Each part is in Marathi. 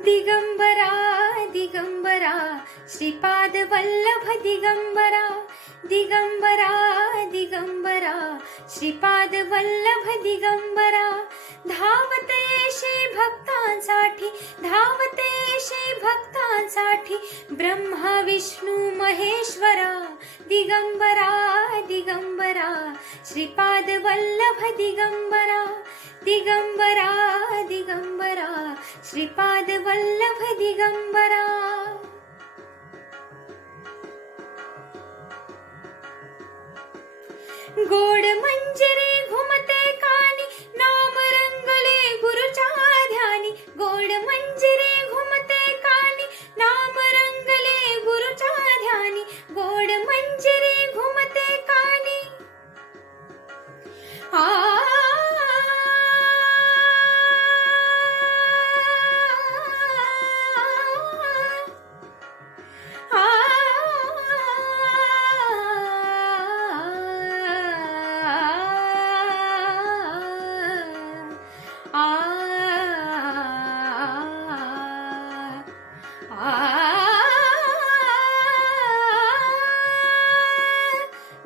दिगंबरा दिगंबरा श्रीपाद वल्लभ दिगंबरा दिगंबरा दिगंबरा श्रीपाद वल्लभ दिगंबरा धावते येशी भक्तांसाठी धावते येशी भक्तांसाठी ब्रह्मा विष्णू महेश्वरा दिगंबरा दिगंबरा श्रीपाद वल्लभ दिगंबरा दिगंबरा दिगंबरा श्रीपाद वल्लभ दिगंबरा गोड मंजिरी घुमते कानी नाम रंगले गुरुच्या ध्यानी गोड मंजिरी घुमते कानी नाम रंगले गुरुच्या ध्यानी गोड मंजिरी घुमते कानी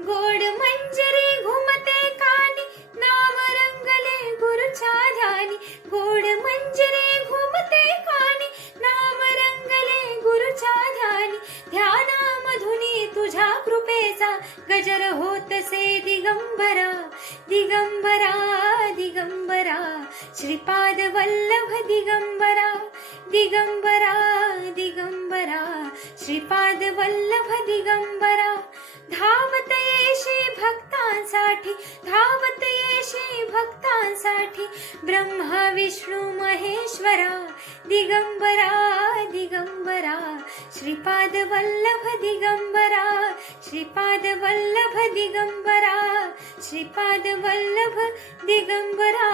गोड मंजिरी घुमते कानी नाम रंगले गुरुच्या ध्यानी गोड मंजिरी घुमते कानी नाम रंगले गुरुच्या ध्यानी ध्यानामधुनी तुझ्या कृपेचा गजर होतसे दिगंबरा दिगंबरा दिगंबरा श्रीपाद वल्लभ दिगंबरा दिगंबरा दिगंबरा श्रीपाद वल्लभ दिगंबरा धावत येशी भक्तांसाठी धावत येशी भक्तांसाठी ब्रह्मा विष्णू महेश्वरा दिगंबरा दिगंबरा श्रीपाद वल्लभ दिगंबरा श्रीपाद वल्लभ दिगंबरा श्रीपाद वल्लभ दिगंबरा